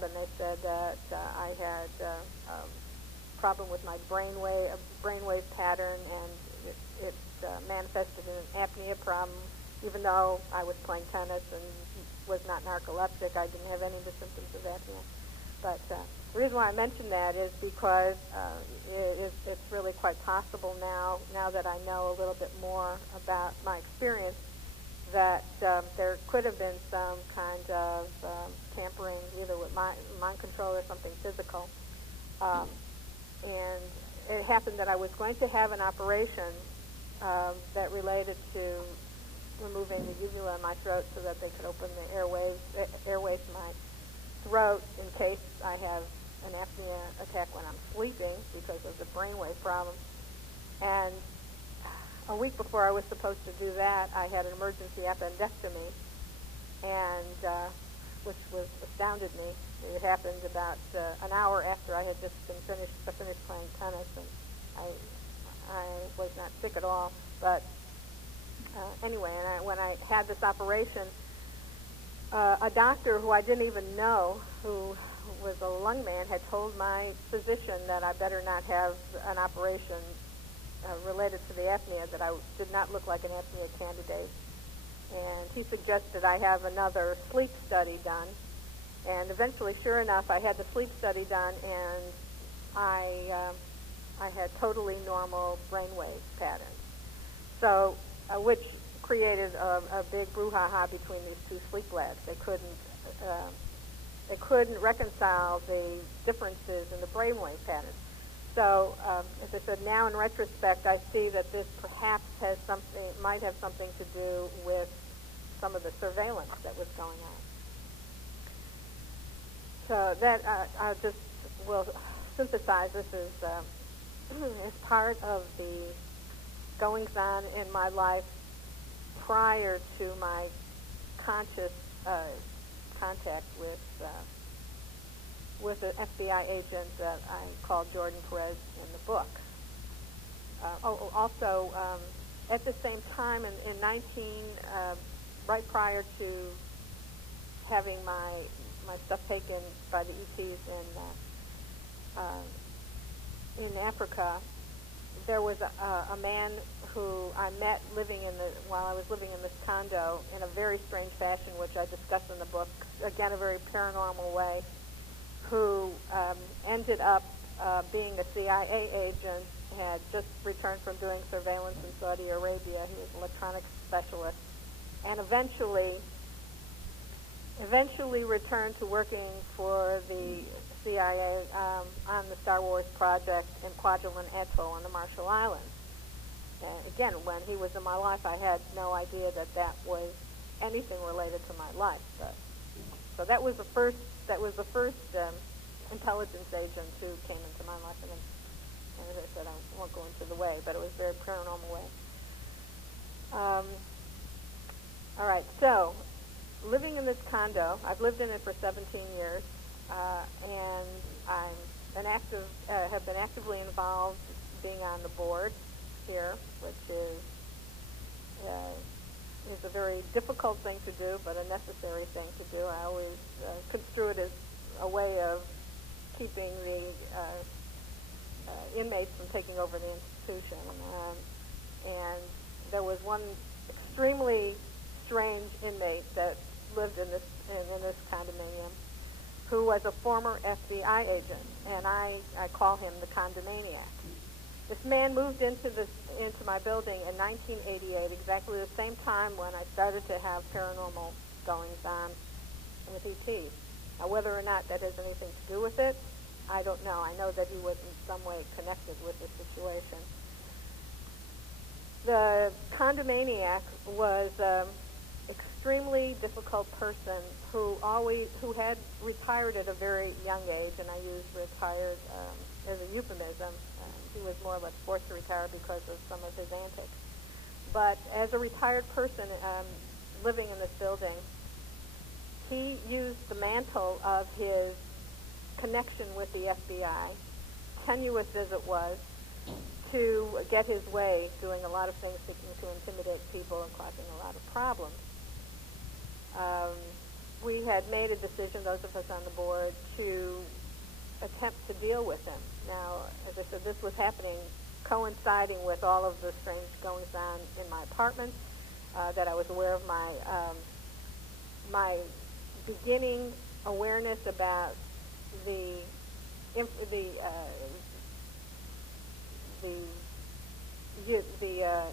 lab, and they said that I had a problem with my brainwave pattern, and it manifested in an apnea problem. Even though I was playing tennis and was not narcoleptic, I didn't have any of the symptoms of apnea. But the reason why I mention that is because it's really quite possible now that I know a little bit more about my experience, that there could have been some kind of tampering, either with mind control or something physical. And it happened that I was going to have an operation that related to removing the uvula in my throat so that they could open the airways to my throat in case I have an apnea attack when I'm sleeping because of the brainwave problem. And a week before I was supposed to do that, I had an emergency appendectomy, and which astounded me. It happened about an hour after I had just finished playing tennis, and I was not sick at all. But anyway, when I had this operation, a doctor who I didn't even know, who was a lung man, had told my physician that I better not have an operation related to the apnea, that I did not look like an apnea candidate. And he suggested I have another sleep study done. And eventually, sure enough, I had the sleep study done, and I had totally normal brainwave patterns. So, which created a big brouhaha between these two sleep labs. They couldn't reconcile the differences in the brainwave patterns. So, as I said, now in retrospect, I see that this perhaps might have something to do with some of the surveillance that was going on. So that I just will synthesize this as part of the goings-on in my life prior to my conscious contact with an FBI agent that I called Jordan Perez in the book. Also, at the same time, right prior to having my stuff taken by the ETs in Africa, there was a man who I met while I was living in this condo in a very strange fashion, which I discuss in the book, again, a very paranormal way, who ended up being a CIA agent, had just returned from doing surveillance in Saudi Arabia. He was an electronics specialist, and eventually returned to working for the CIA on the Star Wars project in Kwajalein Atoll on the Marshall Islands. Again, when he was in my life, I had no idea that was anything related to my life. So that was the first intelligence agent who came into my life, and as I said, I won't go into the way, but it was a very paranormal way. All right, so living in this condo, I've lived in it for 17 years, and have been actively involved being on the board here, which is a very difficult thing to do, but a necessary thing to do. I always construe it as a way of keeping the inmates from taking over the institution. And there was one extremely strange inmate that lived in this condominium, who was a former FBI agent, and I call him the condomaniac. This man moved into my building in 1988, exactly the same time when I started to have paranormal goings on with ETs. Now, whether or not that has anything to do with it, I don't know. I know that he was in some way connected with the situation. The condomaniac was extremely difficult person who had retired at a very young age, and I use retired as a euphemism. He was more or less forced to retire because of some of his antics. But as a retired person living in this building, he used the mantle of his connection with the FBI, tenuous as it was, to get his way, doing a lot of things seeking to intimidate people and causing a lot of problems. we had made a decision, those of us on the board, to attempt to deal with him. Now, as I said, this was happening coinciding with all of the strange goings-on in my apartment, that I was aware of my beginning awareness about the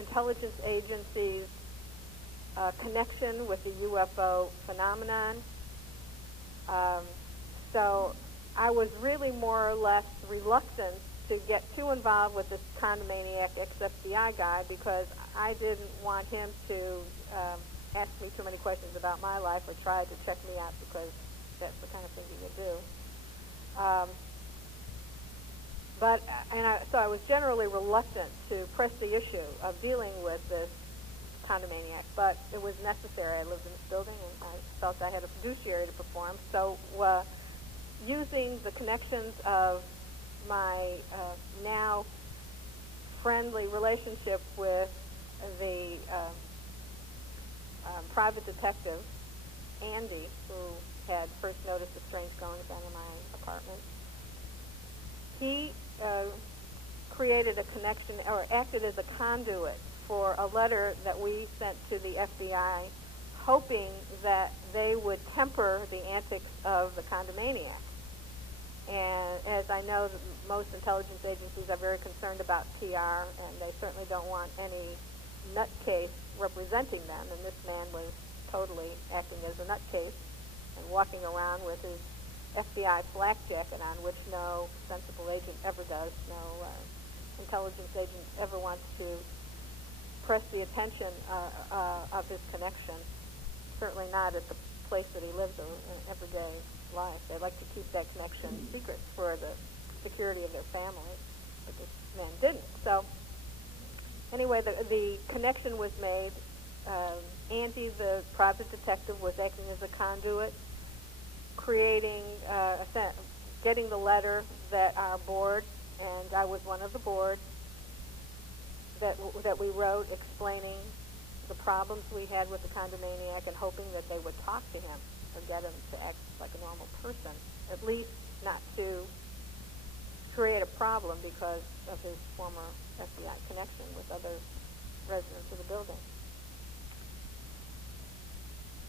intelligence agencies' connection with the UFO phenomenon. So I was really more or less reluctant to get too involved with this condomaniac ex-FBI guy because I didn't want him to ask me too many questions about my life or try to check me out because that's the kind of thing he would do. So I was generally reluctant to press the issue of dealing with this condomaniac, but it was necessary. I lived in this building, and I felt I had a fiduciary to perform. So using the connections of my now friendly relationship with the private detective, Andy, who had first noticed the strange goings-on in my apartment, he created a connection, or acted as a conduit for a letter that we sent to the FBI, hoping that they would temper the antics of the condomaniac. And as I know, most intelligence agencies are very concerned about PR, and they certainly don't want any nutcase representing them. And this man was totally acting as a nutcase and walking around with his FBI flak jacket on, which no sensible agent ever does. No intelligence agent ever wants to press the attention of his connection. Certainly not at the place that he lives in everyday life. They like to keep that connection secret for the security of their family, but this man didn't. So anyway, the connection was made. Andy, the private detective, was acting as a conduit, getting the letter that our board, and I was one of the board, that we wrote explaining the problems we had with the condomaniac and hoping that they would talk to him or get him to act like a normal person, at least not to create a problem because of his former FBI connection with other residents of the building.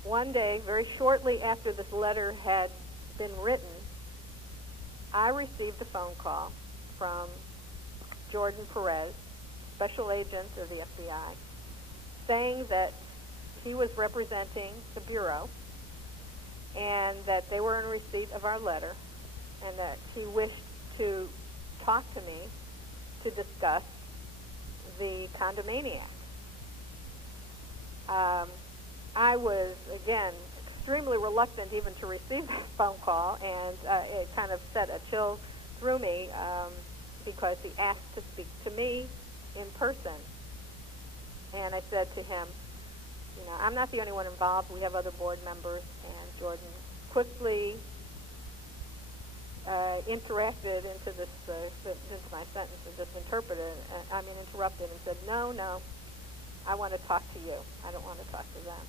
One day, very shortly after this letter had been written, I received a phone call from Jordan Perez, special agent of the FBI, saying that he was representing the Bureau and that they were in receipt of our letter and that he wished to talk to me to discuss the condomaniac. I was, again, extremely reluctant even to receive that phone call, and it kind of set a chill through me because he asked to speak to me in person. And I said to him, I'm not the only one involved. We have other board members. And Jordan quickly interrupted into my sentence and just interrupted and said, no, I want to talk to you. I don't want to talk to them.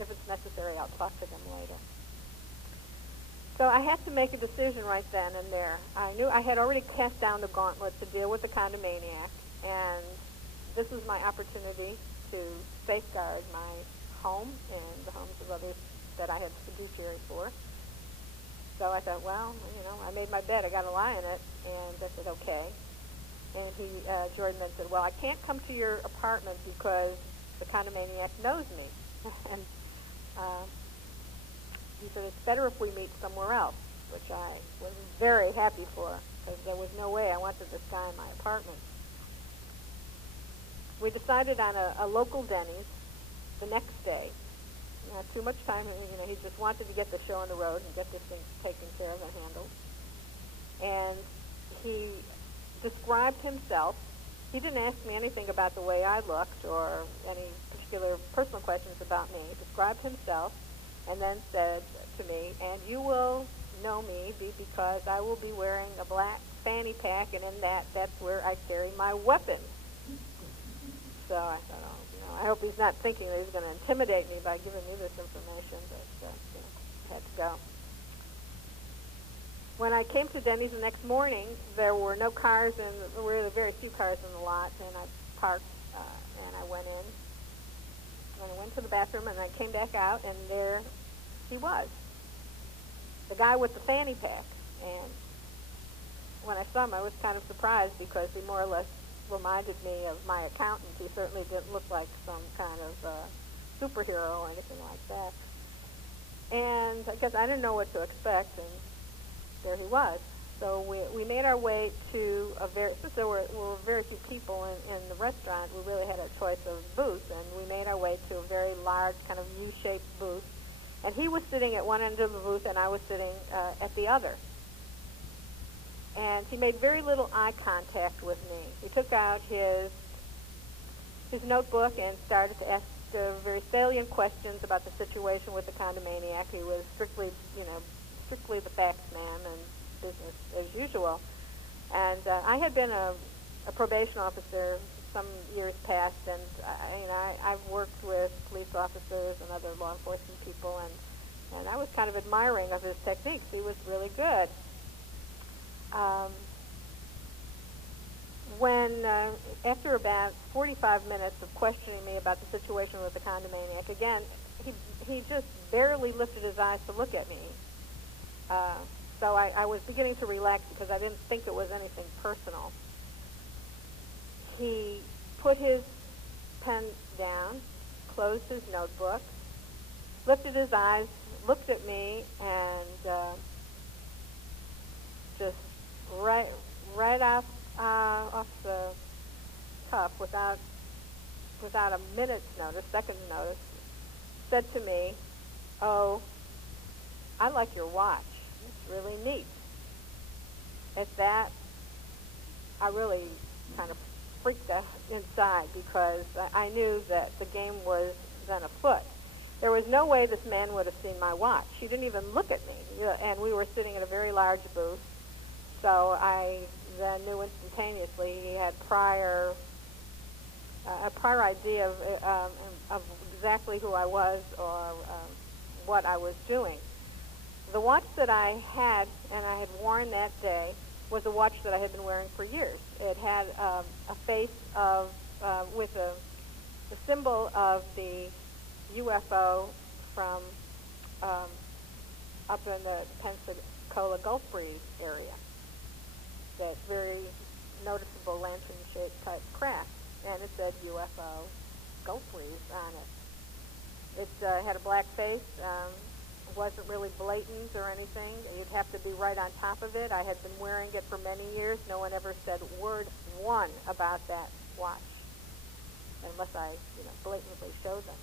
If it's necessary, I'll talk to them later. So I had to make a decision right then and there. I knew I had already cast down the gauntlet to deal with the condomaniac, and this was my opportunity to safeguard my home and the homes of others that I had fiduciary for. So I thought, I made my bed. I got to lie in it. And I said, okay. And Jordan then said, well, I can't come to your apartment because the condomaniac knows me. And he said, it's better if we meet somewhere else, which I was very happy for because there was no way I wanted this guy in my apartment. We decided on a local Denny's the next day. Not too much time. He just wanted to get the show on the road and get this thing taken care of and handled. And he described himself. He didn't ask me anything about the way I looked or any particular personal questions about me. He described himself and then said to me, and you will know me because I will be wearing a black fanny pack, and in that's where I carry my weapon. So I thought, I hope he's not thinking that he's going to intimidate me by giving me this information, but I had to go. When I came to Denny's the next morning, there were no cars, and there were very few cars in the lot, and I parked, and I went in, and I went to the bathroom, and I came back out, and there he was, the guy with the fanny pack. And when I saw him, I was kind of surprised because he more or less reminded me of my accountant. He certainly didn't look like some kind of superhero or anything like that. And I guess I didn't know what to expect, and there he was. So we made our way to since there were very few people in the restaurant, we really had a choice of booths, and we made our way to a very large kind of U-shaped booth. And he was sitting at one end of the booth, and I was sitting at the other. And he made very little eye contact with me. He took out his notebook and started to ask very salient questions about the situation with the condomaniac. He was strictly the facts man and business as usual. And I had been a probation officer some years past, and I've worked with police officers and other law enforcement people, and I was kind of admiring of his techniques. He was really good. When after about 45 minutes of questioning me about the situation with the condomaniac, again, he just barely lifted his eyes to look at me. So I was beginning to relax because I didn't think it was anything personal. He put his pen down, closed his notebook, lifted his eyes, looked at me, and just right off the cuff, without a minute's notice, second's notice, said to me, "Oh, I like your watch. It's really neat." At that, I really kind of freaked out inside because I knew that the game was then afoot. There was no way this man would have seen my watch. He didn't even look at me, and we were sitting at a very large booth. So I then knew instantaneously he had a prior idea of exactly who I was or what I was doing. The watch that I had, and I had worn that day, was a watch that I had been wearing for years. It had a face of with the symbol of the UFO from up in the Pensacola Gulf Breeze area. That very noticeable lantern-shaped type craft, and it said UFO Gulf Breeze on it. It had a black face. Wasn't really blatant or anything. You'd have to be right on top of it. I had been wearing it for many years. No one ever said word one about that watch, unless I, blatantly showed them.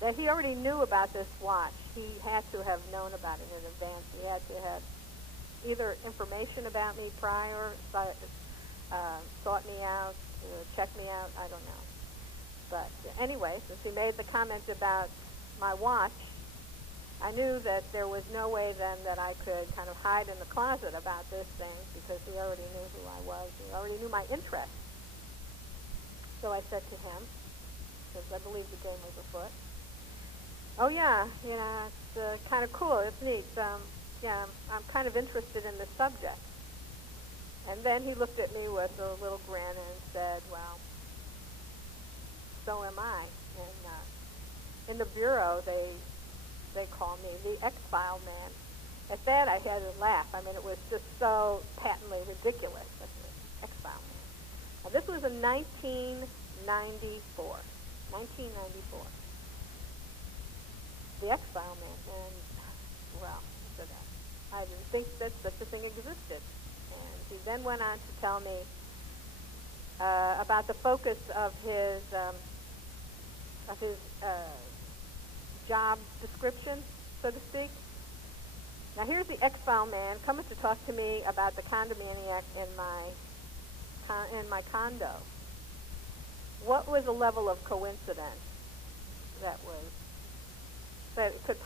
That he already knew about this watch. He had to have known about it in advance. He had to have either information about me prior, sought me out, checked me out, I don't know. But anyway, since he made the comment about my watch, I knew that there was no way then that I could kind of hide in the closet about this thing because he already knew who I was. He already knew my interests. So I said to him, because I believe the game was afoot, "Oh yeah, it's kind of cool. It's neat. Yeah, I'm kind of interested in the subject." And then he looked at me with a little grin and said, "Well, so am I." And in the bureau, they call me the Excyles man. At that, I had to laugh. I mean, it was just so patently ridiculous. That's the Excyles man. Now, this was in 1994. 1994. The Excyles man. And, well, so that I didn't think that such a thing existed. And he then went on to tell me about the focus of his job description, so to speak. Now here's the Excyles man coming to talk to me about the condomaniac in my condo. What was the level of coincidence that it couldn't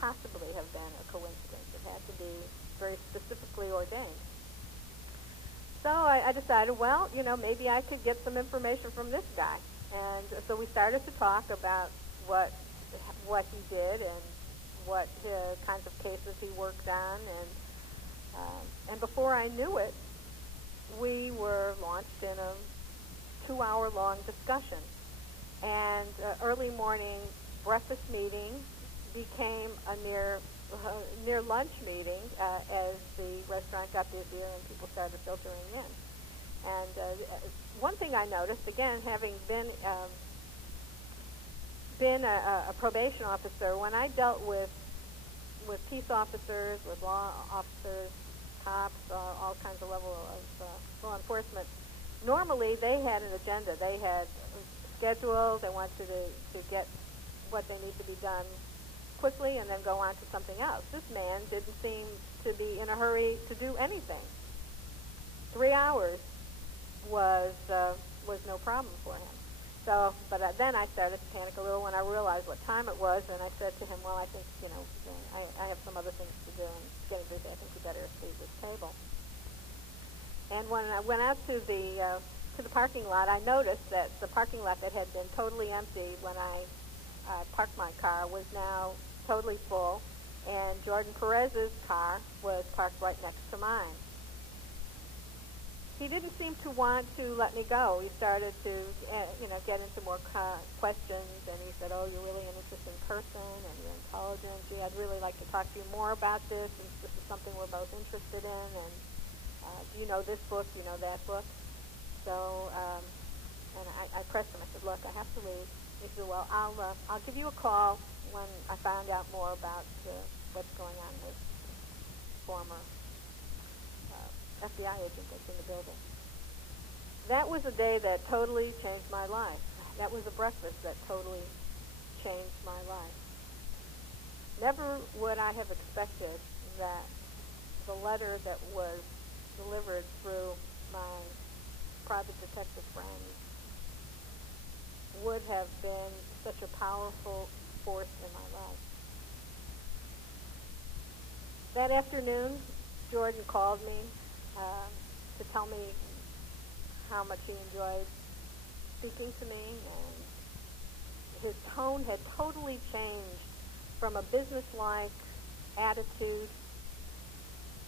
possibly have been a coincidence. It had to be very specifically ordained. So I decided, well, maybe I could get some information from this guy. And so we started to talk about what he did and what kinds of cases he worked on, and before I knew it, we were launched in a 2-hour-long discussion. And early morning breakfast meeting became a near lunch meeting as the restaurant got busier and people started filtering in. And one thing I noticed, again, having been a probation officer, when I dealt with peace officers, with law officers, cops, all kinds of level of law enforcement, normally they had an agenda. They had schedules. They wanted to get what they need to be done quickly and then go on to something else. This man didn't seem to be in a hurry to do anything. 3 hours was no problem for him. So, but then I started to panic a little when I realized what time it was, and I said to him, well, I think, I have some other things to do, and it's getting busy. I think you better leave this table. And when I went out to the parking lot, I noticed that the parking lot that had been totally empty when I parked my car was now totally full, and Jordan Perez's car was parked right next to mine. He didn't seem to want to let me go. He started to, get into more questions, and he said, oh, you're really an interesting person, and you're intelligent. Gee, I'd really like to talk to you more about this, and this is something we're both interested in, and do you know this book? Do you know that book? So, and I pressed him. I said, look, I have to leave. He said, well, I'll give you a call when I find out more about what's going on with former FBI agent that's in the building. That was a day that totally changed my life. That was a breakfast that totally changed my life. Never would I have expected that the letter that was delivered through my private detective friends would have been such a powerful force in my life. That afternoon, Jordan called me to tell me how much he enjoyed speaking to me, and his tone had totally changed from a business-like attitude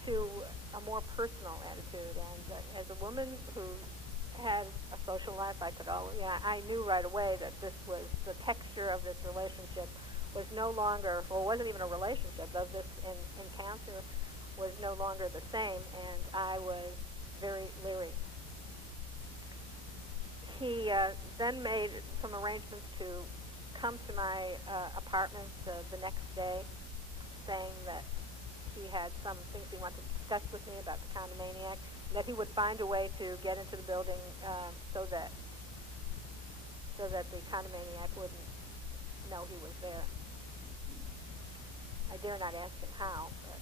to a more personal attitude. And as a woman who had a social life, I knew right away that this was, the texture of this relationship was no longer, or wasn't even a relationship, of this encounter was no longer the same, and I was very leery. He then made some arrangements to come to my apartment the next day, saying that he had some things he wanted to discuss with me about the condomaniac, and that he would find a way to get into the building so that the condomaniac wouldn't know he was there. I dare not ask him how, but